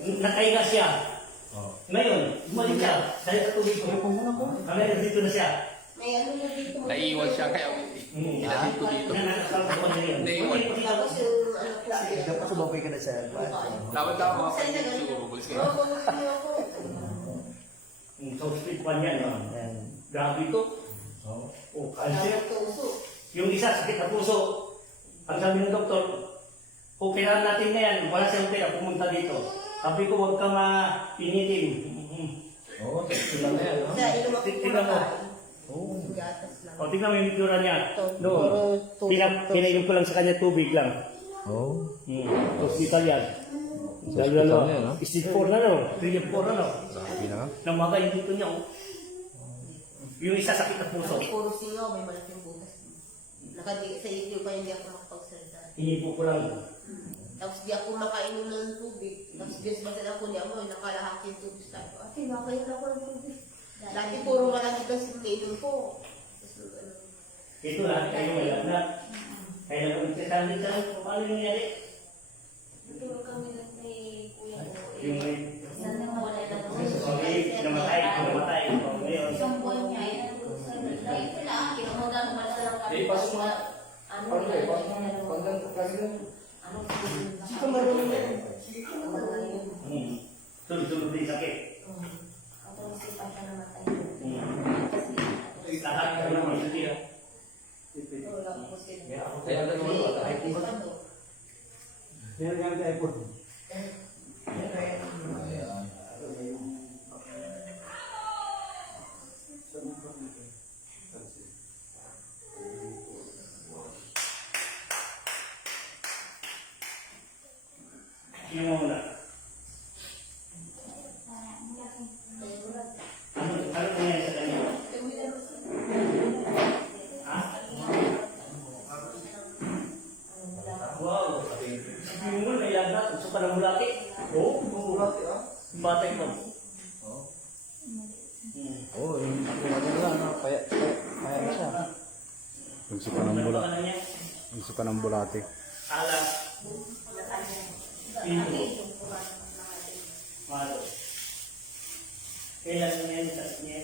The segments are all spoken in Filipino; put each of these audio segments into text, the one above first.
nakahinga siya. Oh. Ngayon, bumalik siya. Dahil sa tubig ko. Ngayon, dito na siya. May ano na dito. Naiwan siya kaya inatid ko dito. Naiwan. Tapos yung ano po. Dapat sumabay ka na sa Dapat ako mga pagkakas siguro. Bulis ka. Sa hospital pa niya, no? Grabe ito. O, cancer. Yung isa, sakit na puso. Ang sabi ng doktor, operahan natin na yan. Wala siyang pera, pumunta dito. Sabi ko, huwag ka pinitin. Oo, tignan na yan, no? Tignan mo. O, tignan mo yung itsura niya. Doon. Pinainom ko lang sa kanya tubig lang. Oo. Hospital yan. Dahil ano, stage 4 na no? Stage 4 na no? Sabi na. Namaga yung dito niya. Yung isa sakit na puso. Puro singaw, may malaking butas. Sa iyo pa hindi ako makapagsalita. Hinipo ko lang. Tapos di ako makainom ng tubig. Tapos Diyos ba sila ko niya mo, nakalahakin tubig sa ako. Ate, makainom ako ng tubig. Dati puro malaki lang sinainom ko. Ito lahat kayo may lagnat. Kaya na kung sasabi sa paano yung nangyari? Ito kami lang ni Kuya ko. Yung may Sana wala na ako. namatay. Ngayon. Isang buwan niya, ito lang, kinamutan mo pala sa lang kami. pasok mo. Ano Sika marunong na yan. Tulog-tulog din sakit. Lahat kayo naman sa tiya. Kaya na naman wala. Meron nga ang iPhone. Sino mo muna? Ano nangyari sa kanya? Ha? Wow! Sabi mo, may lagnat. Gusto ka ng bulaki? Oo, bulaki ah. Batay mo. Oo, yung ano lang, no? Kaya na siya. Gusto ka ng Ano bula. ka na niya? Gusto ka ng bulate. Alas. Pinto. Malo. Kailan na yan sa niya?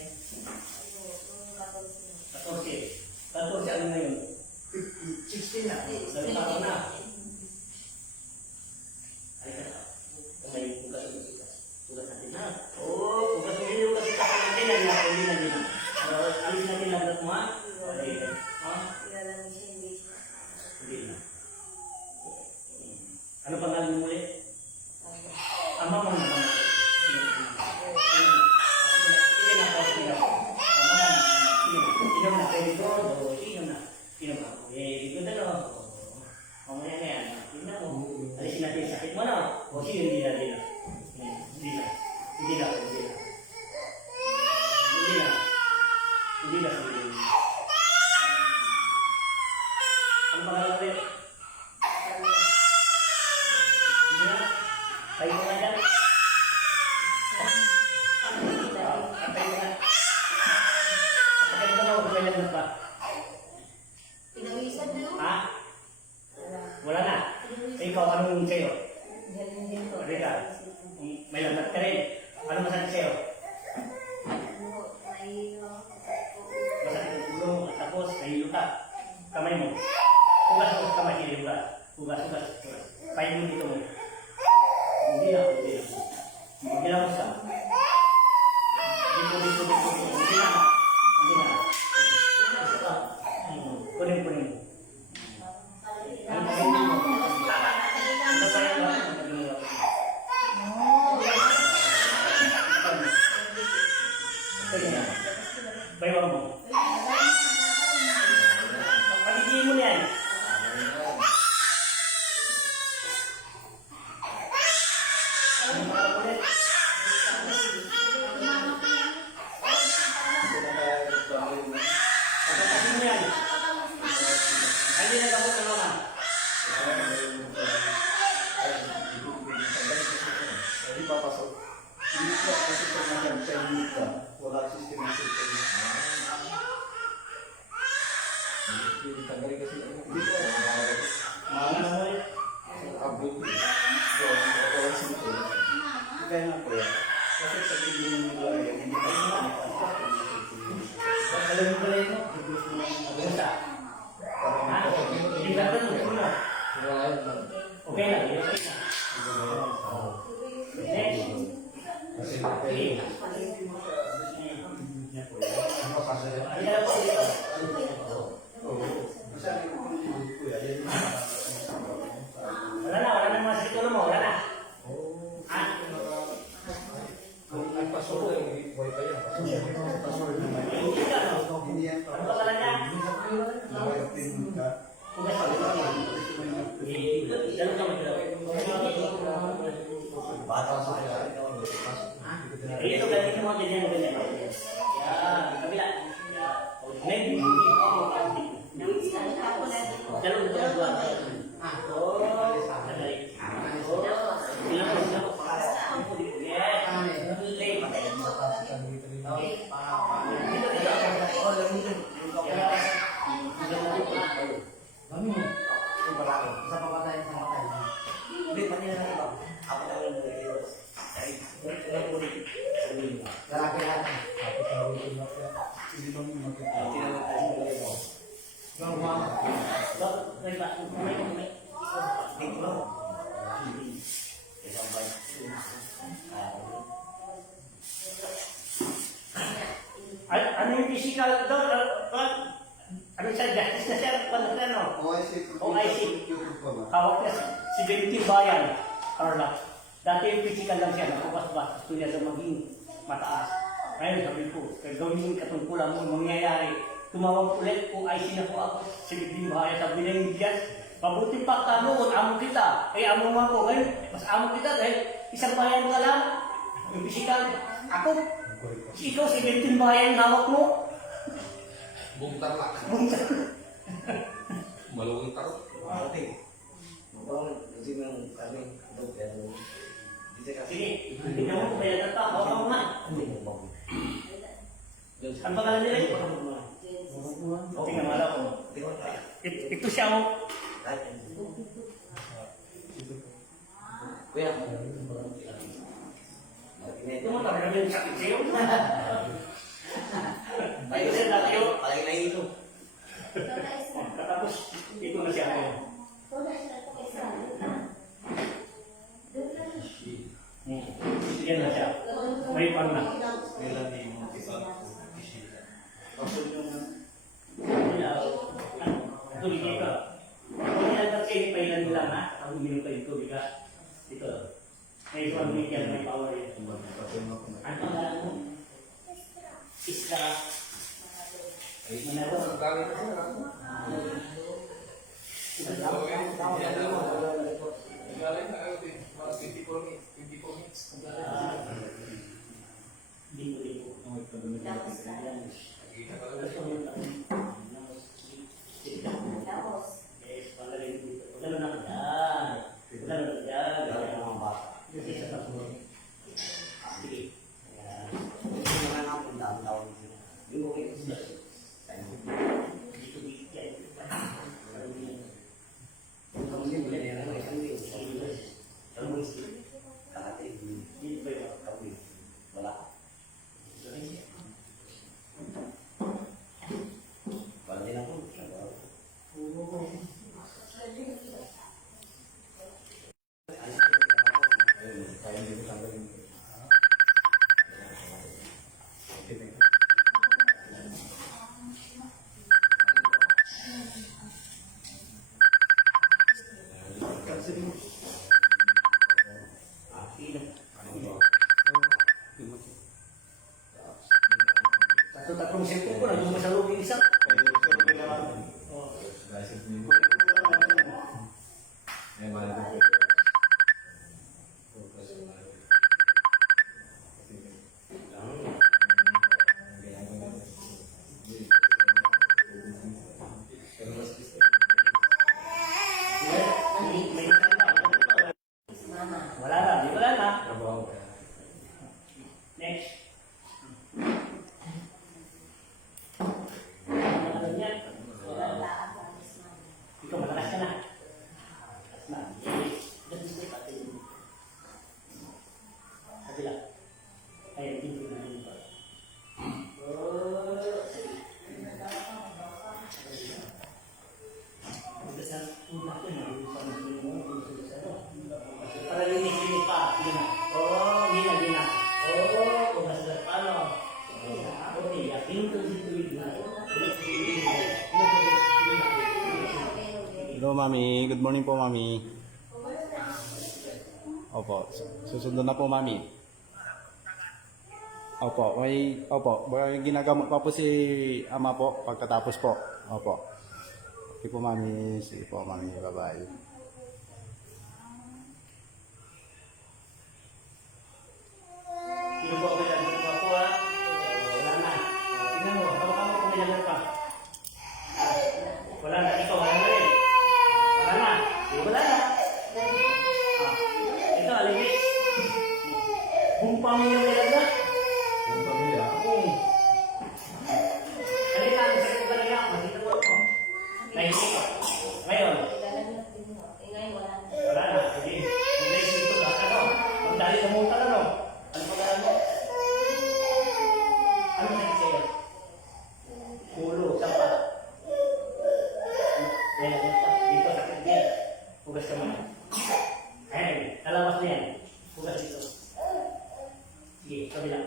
14. 14 ano na yun? 16 na. Dalawang taon na. Ay ka na. Kamay yung pugas ng pugas. Pugas natin na. Oo, pugas ng yung pugas natin. Hindi na. Alis natin lagnat mo ha? Ha? Hindi na. Ano pangalan mo ulit? Ama mo naman. Sige na po. Inom na kayo dito. Inom na. Dito na no. Mamaya na yan. Tignan mo. Alisin natin yung sakit mo na. O sino hindi na. Hindi na. Hindi na. Ano pangalan ulit? Tayo mo nga dyan. Tayo mo nga. Tayo mo nga ako kaya lang ba? Pinawisan mo? Ha? Wala na. Ikaw, anong sa'yo? Rika, may lagnat ka rin. Ano masakit sa'yo? Masakit ang ulo, tapos nahilo ka. Kamay mo. Hugas kamay, hindi hugas. Hugas. Pahin mo dito mo. Hindi na. Magilamos ka. Dito. Hindi na. Kunin mo. Ano pa yun mo? Ano pa yun ba? Pwede na. Baywang mo. Paligin mo yan. Wala system ng system. Tanggalin kasi ano. Dito Mahal na mo eh. Abot. Wala system. Kaya nga po yan. Kasi sa bigyan mo ko ay hindi pa rin alam mo pala yun? Basta. Ha? Hindi ka ito, gusto mo. Okay lang, okay na. Next. Okay. Ayan po dito. Wala na mga situlo mo, wala na. Ha? Hindi ka, no? Ano ba pala niya? Ito ganito mo ganyan ganyan. Yan, kabila. Maybe Jalur dua. Oh, menarik. Oh, bilang ano yung physical doon? Ano siya? Justice na siya? Ano? OIC. Hawak niya si Benty Bayan, Carla. Dati yung physical lang siya, nakabas-bas. Gusto niya daw maging mataas. Ngayon sabi ko, gawin yung katungkulan mo, mangyayari. Tumawag ulit, OIC na po ako. Si Benty Bayan, sabi niya yung Diaz. Mabuti pa ka noon, amo kita. Eh, amo mo ako. Ngayon, mas amo kita dahil isang bayan ka lang. Yung physical, ako. Ikaw, si Benty Bayan, hawak mo. Bungtar lah. Maluwing tarot. Sige, tignan mo kung may nagtata. Hawak mo nga. Ang pangalan nila yun? Okay nga, mala ko. Ito siya mo. Kuya. Ito mo, talaga yung sakit sa'yo. Tayo Ito siya dati yun. Palagi na ito. Tapos, ito na siya. Yan na siya. May pan na. Tubig dito. Kung nilagdag kayo, pailan nila ha? Ang uminom kayo tubig ha? Dito. May one week yan, may power yan. Ano ang lahat mo? Isla. Manalo. Tatlong cellphone ko, nandun mo sa loob yung isa. Wala na, di wala na. Next. Sila. Ayan, dito na dito. Oh, para linis-linis pa. Gina. Oh, gina. Oh, umas na paano. Okay, yakin ko dito yun. Hello, Mami. Good morning po, Mami. Opo. Susunod na po, Mami. Opo. May ginagamot pa po si Ama po pagkatapos po. Opo. Okay po, Mami. Sige po, Mami. Bye-bye. Sino po ako yan? Sino po ako ha? Wala na. Tingnan mo, kamu kung may laman pa. Wala na, ikaw, wala na rin. Wala na. Wala na. Ito, alimit. Buong pamilya may laman. Buong pamilya? Halika, sakit ko kanina. Masita po ako. Naisip ko. Ngayon, wala na. Hindi. Naisip ko ka. Ano? Ang dali sa muta na, no? Ano pa na mo? Ano na sa'yo? Ulo, sapa. Yan, dito, sakit din. Hugas ka muna. Ayan, nalawas na yan. Hugas dito. Sige, kabila.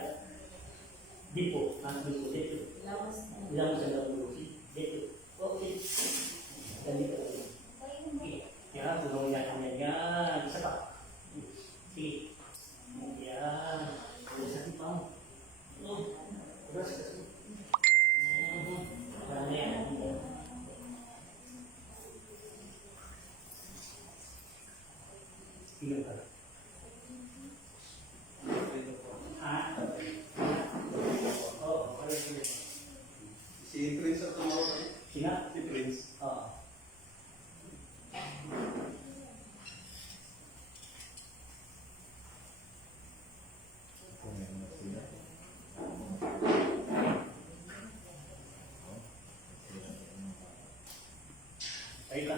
Dito, dito. Ilang sa labo. Dito. Okay. Ganito. Sige. Yan, tulong yan. Yan. Isa pa. Sige. Yan. Sakit pa mo. Hugas ka. Wala na yan. Ilan ka? Ha? Oo, parang sila. Si Prince ang tumawag. Sina? Si Prince. Oo. Ayun ka.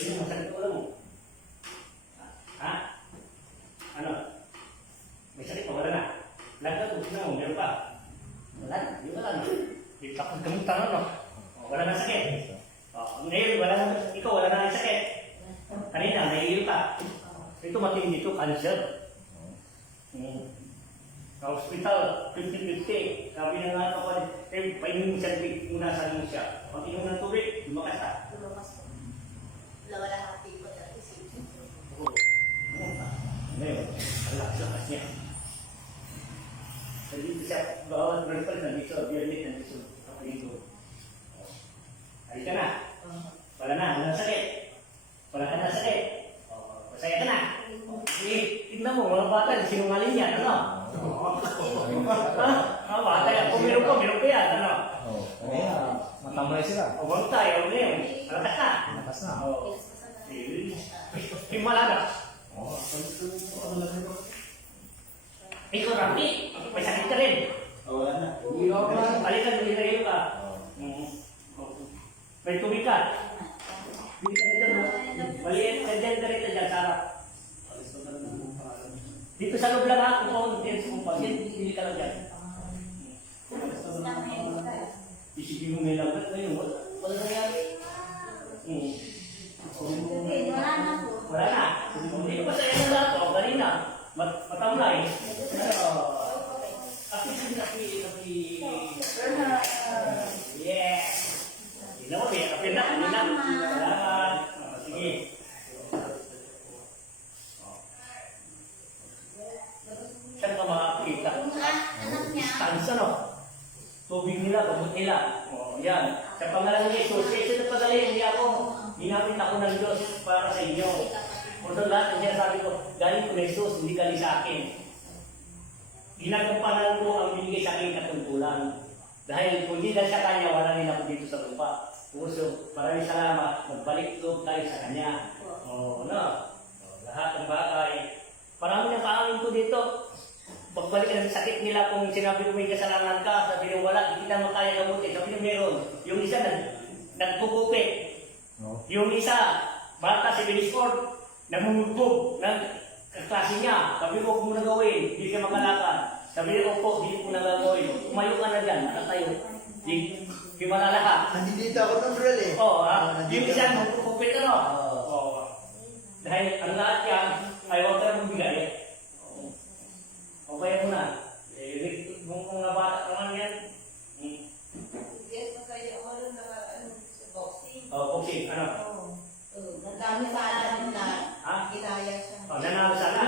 Ayun, masakit ko lang mo. Ha? Ano? May sakit pa, wala na. Lagdag ko, sino mo, meron pa. Wala na, yun ka lang. Di tapos gamutan na, no? Wala na sakit. Ngayon, wala na, ikaw, wala na sakit. Kanina, nahihil ka. Ito matindi ito, cancer. Sa hospital, 50-50. Sabi na nga ako, painom siya, muna sa mo siya. Pag inom ng tubig, lumakas ka. Nawalahati ko dati si Ngayon, ang lakas niya. Nandito siya, bawat vertical nandito, biyernes nandito, kapalito. Hari ka na. Wala na, walang sakit. Wala ka na sakit. Masaya ka na. Tignan mo, mga bata, sinungaling yan, ano? Bata yan, kung meron ka yan, ano? Kanina, matamlay sila. Huwag tayo, huwag na yun. Malakas na. Lakas na. Himala na. Ikaw, Rampi, may sakit ka rin. Wala na. Balikan, binigay ka. May tubig ka. Hindi ka dyan, no? Maliit, dyan ka rin dyan, Sarah. Dito sa loob lang ha, kung pag hindi ka lang dyan. Isipin mo may lagat ngayon, wala nangyari. Wala na. Hindi ko pa sa inyo lahat, kanina. Matamlay. Yeah. Hindi mo, kapin na. Salamat. Sige. Saan ka makakita? Tansa, no? Tubig nila, gamot nila. Yan. Sa pangalan ni Jesus, kasi na pagaling, hindi ako. Ginamit ako ng Diyos para sa inyo. Kung doon lahat, niya sabi ko, galing ko na Jesus, hindi galing sa akin. Ginagampanan ko ang binigay sa akin katungkulan. Dahil kung hindi lang sa kanya, wala rin ako dito sa lupa. Puso, maraming salamat. Magbalik loob tayo sa kanya. Lahat ng bagay. Marami ng kaamin ko dito. Pagbalik ng sakit nila kung sinabi ko may kasalanan ka, sabi nyo wala, hindi na makaya gamutin. Sabi nyo meron. Yung isa nagpupupit. Yung isa, bata si Bilisford, namumugbog. kaklase niya. Sabi ko, huwag mo na gawin. Hindi ka makalakad. Sabi niya, opo, hindi ko na gagawin. Umayo ka na dyan. Nakatayo. Hindi malalahat. Nandito ako ng bro eh. Oo, yung isa, magpupupit ano? Oo. Dahil ang lahat yan, ay huwag ka na magbigay. Okay mo na. Kung mga bata naman yan. Yes, masaya ako nun sa boxing. Okay, ano? Ang dami sa alam na Ha? ginaya siya. Nanalo sana.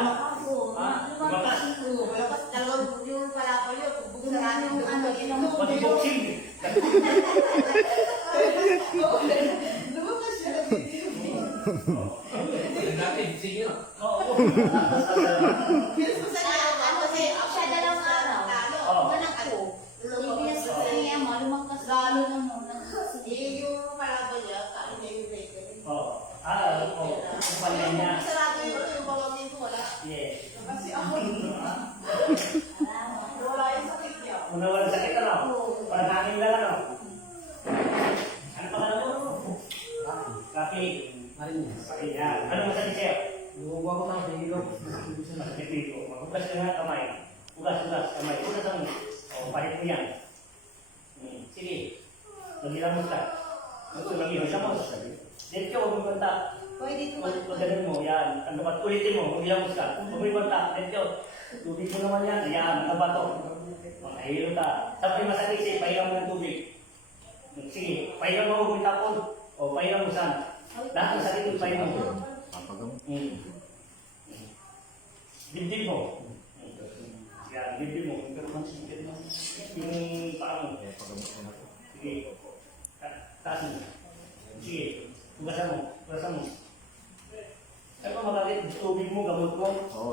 Lumakas talagang yung palapal yun. Kung sarado yung ano, Pati boxing. lumakas siya ng video. Natin, sige. Oo. Yes, masaya ako kasi Siya dalawang araw. Oo. Manak ako. Ibinas ko sa niya mo, lumakas lalo na mo. Yung palapal niya, kain niya yung baker. Oo. Oo. Kumpanya niya. Sarado yung bawangin ko, wala. Yes. Kasi ako, wala yung sakit niya. Una wala sakit ano? Parang hangin lang ano? Ano pangalan mo? Rafi. Rafi yan. Ano masakit sa'yo? Luwa ko lang sa ilog. Masakit dito. Maghugas ka nga kamay. Hugas kamay. Hugas ang pahit mo yan. Sige. Maghilamos ka. Maghilamos. Dito ka, huwag mo banta. Pwede ko Pag ganun mo, yan. Ang dapat ulitin mo, maghilamos ka. Huwag mo banta. Dito. Tubig mo naman yan. Ayan, nakabato. Mahilo ka. Tapos masakit siya, pahiram mo ng tubig. Sige, pahiram mo, huwag mo tapon. O, pahiram mo saan? Lahat ng sakit yung pahiram mo. Dibdib mo. Yan, dibdib mo. Yung paa mo. Sige. Taas mo. Sige. Hugasan mo. Hugasan mo. Ano pa makakit? Tubig mo, gamot mo. Oo,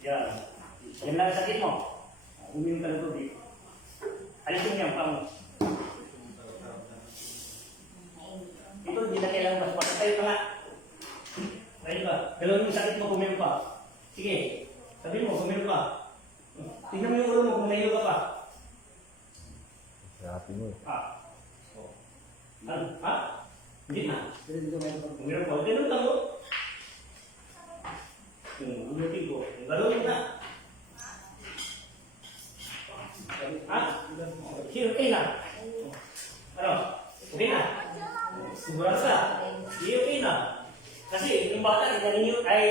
Yan. Yan lang ang sakit mo. Uminom ka ng tubig. Alisin mo yan, paa mo. Ito, hindi na kailangan mas pa. Tayo ka nga. Tayo ka. Galawin mo yung sakit mo, kuminom pa. Sige. Sabihin mo, kuminom pa. Tingnan mo yung ulo mo kung nahilo ka pa. Ha? Ano? Ha? Hindi na. Kuminom pa. Ganun lang mo. Umutin ko. Galawin na. Ha? Sige, okay na. Ano? Okay na. Sigurado ka. Hindi okay na. Kasi yung bata, ninyo ay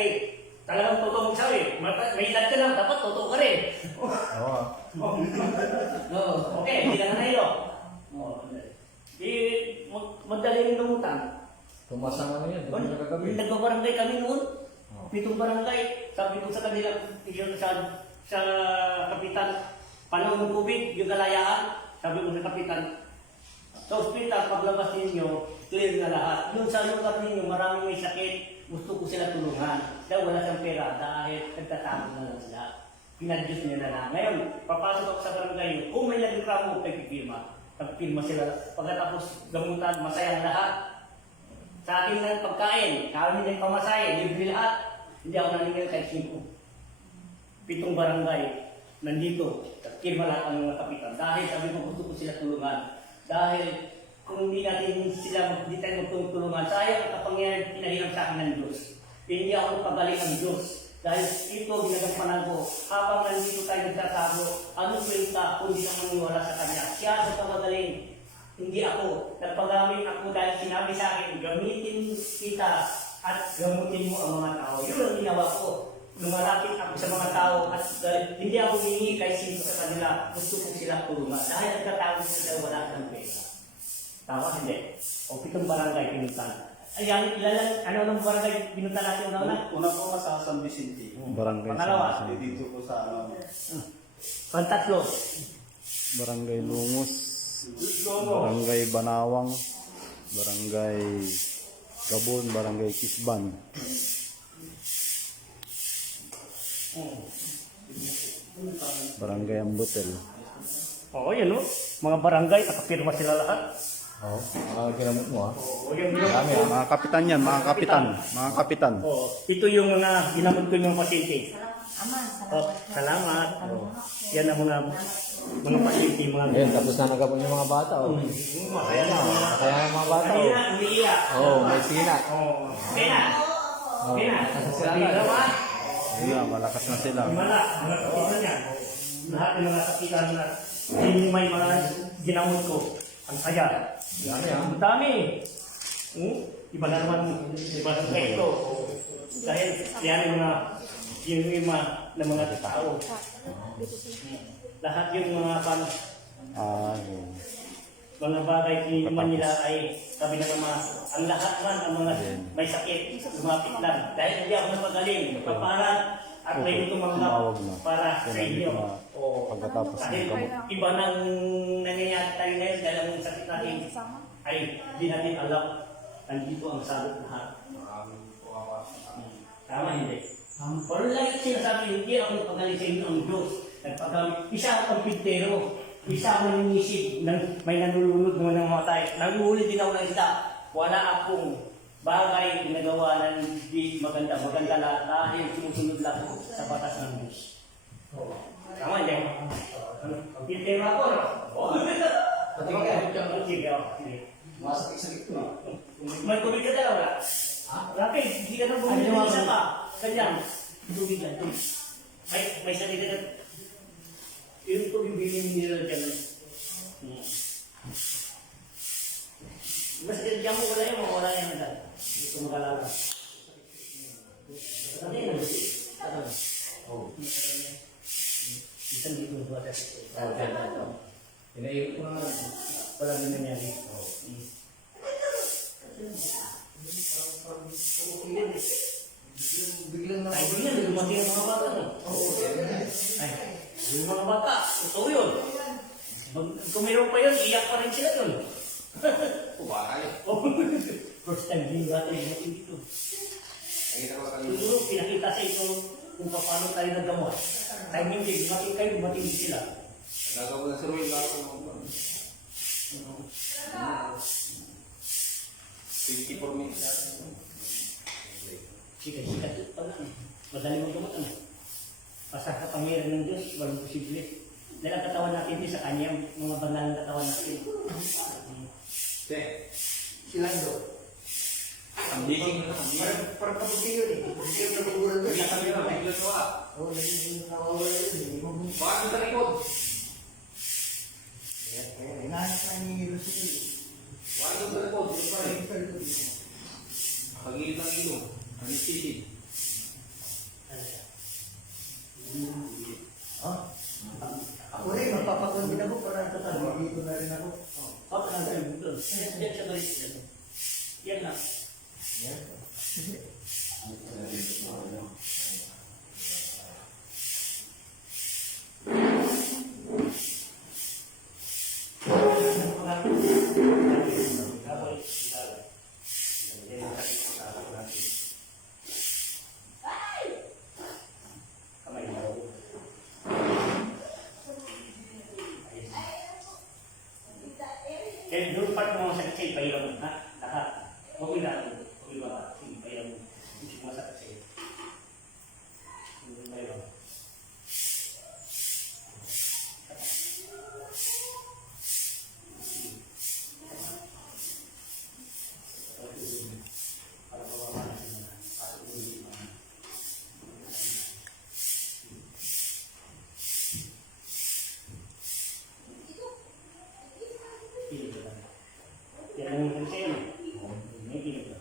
talagang totoo magsabi. May edad ka lang, dapat totoo ka rin. Oo. Okay, hindi ka na nahilo. Magdali rin lumutan. Tumasang ano yan, Yung hindi na kagabi. nagbabarangay kami noon. Pitong barangay. Sabi ko sa kanila, yun sa kapitan, panahon ng COVID, yung kalayaan. Sabi ko sa kapitan, sa ospital, paglabas ninyo, clear na lahat. Yung sa lugar ninyo, maraming may sakit. Gusto ko sila tulungan. Dahil wala siyang pera dahil nagtatago na lang sila. Pinadyos niya na lang. Ngayon, papasok ako sa barangay. Kung may nagreklamo, pagpipirma. Pagpirma sila. Pagkatapos gamutan, masayang lahat. Sa akin lang pagkain. Kami din pamasahe. Libre lahat. Hindi ako naningil kahit 5. 7 barangay. Nandito. Pirma lahat ang mga kapitan. Dahil sabi ko, gusto ko sila tulungan. Dahil kung hindi natin sila, hindi tayo magtulungan, sayang ang kapangyarihan pinahiram sa akin ng Diyos. Hindi ako nagpagaling ng Diyos. Dahil ito, ginagampanan ko, habang nandito tayo nagtatago, ano kwenta kung hindi ka maniwala sa Kanya? Siya sa pamagaling, hindi ako. Nagpagamit ako dahil sinabi sa akin, gamitin kita at gamutin mo ang mga tao. Yun ang ginawa ko. Lumalapit ako sa mga tao at hindi ako hihingi kay sino sa kanila. Gusto ko sila tulungan. Dahil nagtatago sila wala kang pera. Tama, hindi. O 7 barangay pinuntan. Ayan, ano nang barangay pinuntan natin una-una? Una po sa San Vicente. Barangay Pangalawa. San Vicente. Dito po sa ano. Pantatlo. Barangay Lungos. Barangay Banawang. Barangay Gabon. Barangay Kisban. Barangay Ambutel. Oo, yan o. Mga barangay, nakapirma sila lahat. Oo, ginamot mo ha. Oo, yan yun. Dami, mga kapitan yan, mga kapitan. Mga kapitan. Oo, ito yung mga ginamot ko yung pasyente. Aman, Oh, salamat. Oo. Yan ang mga pasyente, mga Ngayon, tapos na nagabon yung mga bata. Oh. Kaya na. Kaya ang mga bata. Oh. Kanina, umiiyak. Oh, may sina. Oo. Kaya na. Okay na. Dalawa. Ayun, malakas na sila. Mga kapitan niya. Lahat ng mga kapitan na hindi may mga ginamot ko. Ang saya. Ang dami. Iba na naman, iba na ito. Dahil yan yung mga tao. Lahat yung mga Yun. mga bagay kiniman nila ay sabi ng mga ang lahat man ang mga may sakit lumapit lang dahil hindi ako napagaling paparan at may tumawag Tumawag na. para sa inyo. Pagkatapos ng Dahil gamot. iba nang nangyayari tayo ngayon dahil ang sakit natin ay hindi natin alam. Nandito ang sagot lahat. Tama hindi? Pero lang yung sinasabi, hindi ako nagpagaling sa inyo ang Diyos. Nagpagaling. Isa ako ang pintero. Isa ako nangisip ng may nanulunod naman ng mga tayo. Nanguhuli din ako ng isda. Wala akong bagay ginagawa na hindi maganda. Maganda lahat dahil sumusunod lang ako sa batas ng Diyos. Tama hindi? Ang pintero ako, no? Sige, sige. Masakit-sakit ko. May tubig ka dalaw na? Rapi, hindi ka na bumili ng isa ka. Kanyang, tubig ka. May salita ka. Yung tubig bilhin nila dyan. Mas dyan mo wala yun, wala yan na dyan. Ito magalala. Ano yun? Isang dito ba tayo? Inairip ko na parang nangyari. Biglang na Ay, hindi yan. Dumating ang mga bata. Ay, yung mga bata. Totoo yun. Kung mayroon pa yun, iyak pa rin sila yun. First time din bata yung natin dito. Siguro, pinakita sa ito kung paano tayo naggamot. Time hindi, dumating kayo, dumating din sila. Gagawin na sa Roy lang ako. 24 minutes. Sige, madali maggamot ano. Basta kapangyarihan ng Diyos, walang posible. Dahil ang katawan natin din sa Kanya, mga banal na katawan natin. silang do. Ang diking na. Parang kaputi yun eh. Hindi yung nagugulan doon. Hindi kami na. Bigla siya. Oo, naging nawawala yun. Hindi mo Bakit sa likod? hinahanap na yung sila. Bakit sa likod? Dito pa rin. Pagilid ng ilong. Ang isisid. Ako rin, magpapakon din ako para tatabi. Dito na rin ako. Yan lang. Kaya doon pa ng mga sakit sa'yo, pahiram mo, ha? Lahat. Huwag mo lang. Huwag mo ba? Sige, pahiram mo. Hindi mo masakit sa'yo. Pahiram mo. Para mawawala sila na. Pasok mo yung mga. Pilit ka lang. Yan ang mga sa'yo. May pilit ka.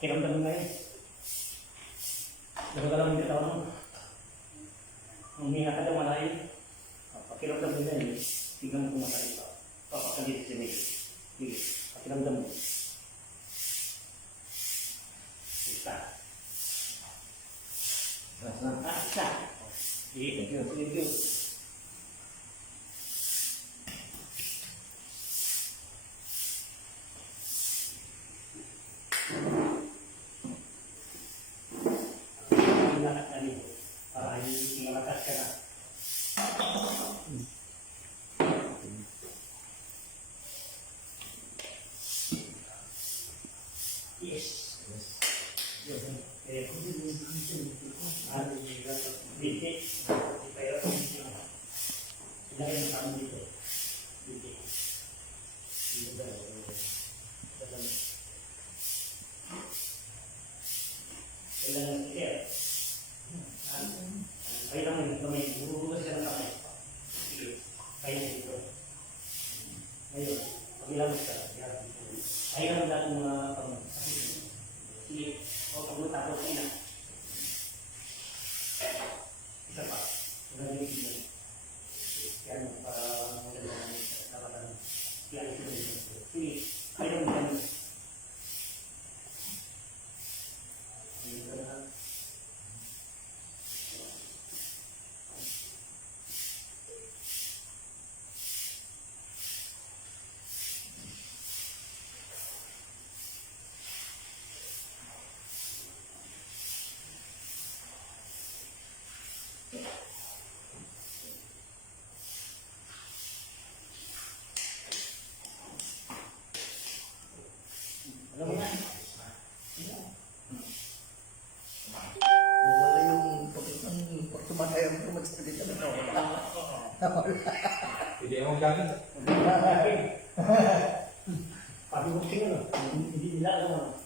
Pakiramdam mo na yun. Gano'n mo yung katawan mo. Huminga ka daw malayo. Pakiramdam mo na yun. Tignan mo kung masakit pa. Papakalit si Miguel. Sige, pakiramdam mo. Isa. Isa. Sige, thank you. Thank you. lahat na nito. Para hindi malakas ka na. Yes. Eh, binti. Kaya ilagay mo kami dito. Binti. Kailangan sikir. Ay naman, bubukas ka ng kamay. Sige, kaya dito. Ngayon, pagilamos ka. Ay naman natin mga pamang. Sige, o pagmutapos ka na. Isa pa. Wala yung ito. Yan, para maganda namin. Dapat ang yan ito dito. Sige, kaya naman natin. Dito na. Alam mo na. Wala yung pagtumatay ang magsalita na wala. Hindi ako gagawin. Pag-ibig tingin, hindi nila alam.